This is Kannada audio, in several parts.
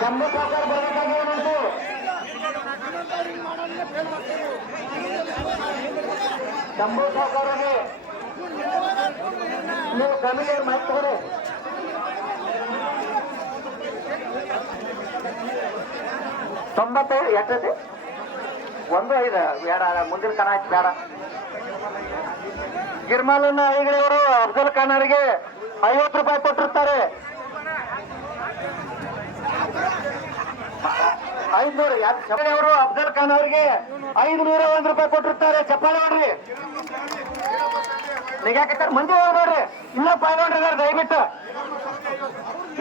ಶಂಭು ಸಾಕಾರ ಬರಬೇಕಾಗಿ ಏನುಂಟು ಶಂಭು ಸಾಕಾರಗೆ ನೀವು ಕಮಿಟಿ ಮಾಡ್ತಾರೆ 90 ಎಷ್ಟೈತಿ 1-5 ಬೇಡ ಮುಂದಿನ ಕಣ ಆಯ್ತು ಬೇಡ ಗಿರ್ಮಾಲನ್ನ ಐಗಳಿಯವರು ಅಫ್ಜಲ್ ಖಾನ್ ಅವರಿಗೆ 50 ರೂಪಾಯಿ ಕೊಟ್ಟಿರ್ತಾರೆ 500 ಅವರು ಅಫ್ಜಲ್ ಖಾನ್ ಅವರಿಗೆ 501 ರೂಪಾಯಿ ಕೊಟ್ಟಿರ್ತಾರೆ ಚಪ್ಪಾಳೆ ನೋಡ್ರಿ ನಿಗಾಕತ್ತಾರ ಮಂದಿ ನೋಡ್ರಿ ಇಲ್ಲ ಪಾಲ್ಗೊಂಡಿದ್ದಾರೆ ದಯವಿಟ್ಟು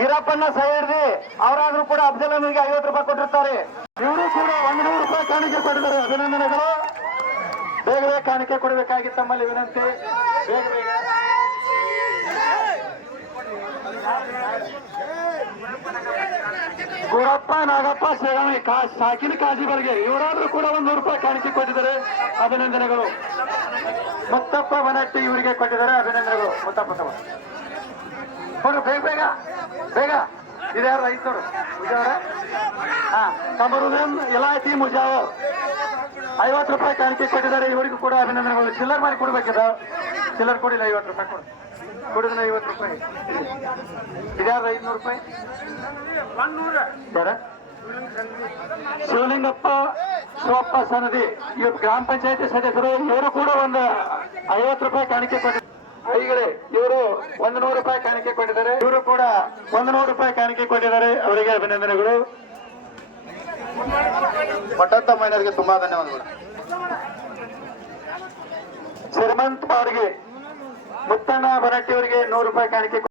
ಈರಪ್ಪಣ್ಣ ಸೈಡ್ರಿ ಅವರಾದ್ರೂ ಕೂಡ ಅಫ್ಜಲ್ ಅವರಿಗೆ 50 ರೂಪಾಯಿ ಕೊಟ್ಟಿರ್ತಾರೆ ಇವರು ಕೂಡ 100 ರೂಪಾಯಿ ಕಾಣಿಕೆ ಕೊಟ್ಟಿದ್ದಾರೆ ಅಭಿನಂದನೆಗಳು ಬೇಗ ಬೇಗ ಕಾಣಿಕೆ ಕೊಡಬೇಕಾಗಿತ್ತು ತಮ್ಮಲ್ಲಿ ವಿನಂತಿ ಬೇಗ ಬೇಗ ಗುರಪ್ಪ ನಾಗಪ್ಪ ಸೇರಾಣಿ ಸಾಕಿನ ಕಾಜಿಬರ್ಗೆ ಇವರಾದ್ರೂ ಕೂಡ 100 ರೂಪಾಯಿ ಕಾಣಿಕೆ ಕೊಟ್ಟಿದ್ದಾರೆ ಅಭಿನಂದನೆಗಳು ಮುತ್ತಪ್ಪ ಮನಟ್ಟಿ ಇವರಿಗೆ ಕೊಟ್ಟಿದ್ದಾರೆ ಅಭಿನಂದನೆಗಳು ಮುತ್ತಪ್ಪ ತಮ್ಮ ಬೇಗ ಬೇಗ ಬೇಗ ಇದ್ಯಾರು ರೈತರು ಮುಜಾವರ ಕಮರುದ್ದೀನ್ ಇಲಾಖಿ ಮುಜಾವರ್ 50 ರೂಪಾಯಿ ಕಾಣಿಕೆ ಕೊಟ್ಟಿದ್ದಾರೆ ಇವರಿಗೂ ಕೂಡ ಅಭಿನಂದನೆಗಳು ಚಿಲ್ಲರ್ ಮಾಡಿ ಕೊಡ್ಬೇಕಿದ ಚಿಲ್ಲರ್ ಕೊಡಿಲ್ಲ 50 ರೂಪಾಯಿ ಕೊಡಿದ್ರೆ 50 ರೂಪಾಯಿ ಇದ್ಯಾರು 500 ರೂಪಾಯಿ ಶಿವಲಿಂಗಪ್ಪ ಶಿವಪ್ಪ ಸನದಿ ಇವತ್ತು ಗ್ರಾಮ ಪಂಚಾಯತಿ ಸದಸ್ಯರು ಇವರು ಕೂಡ ಒಂದು 50 ರೂಪಾಯಿ ಕಾಣಿಕೆ ಕೊಟ್ಟಿದ್ದಾರೆ ಐಗಳೇ ಇವರು 100 ರೂಪಾಯಿ ಕಾಣಿಕೆ ಕೊಟ್ಟಿದ್ದಾರೆ ಇವರು ಕೂಡ 100 ರೂಪಾಯಿ ಕಾಣಿಕೆ ಕೊಟ್ಟಿದ್ದಾರೆ ಅವರಿಗೆ ಅಭಿನಂದನೆಗಳು ಪಟ್ಟತ್ತ ಮೈನರ್ಗೆ ತುಂಬಾ ಧನ್ಯವಾದಗಳು ಶ್ರೀಮಂತ್ ಅವರಿಗೆ ಮುತ್ತಣ್ಣ ಬರಟ್ಟಿ ಅವರಿಗೆ 100 ರೂಪಾಯಿ ಕಾಣಿಕೆ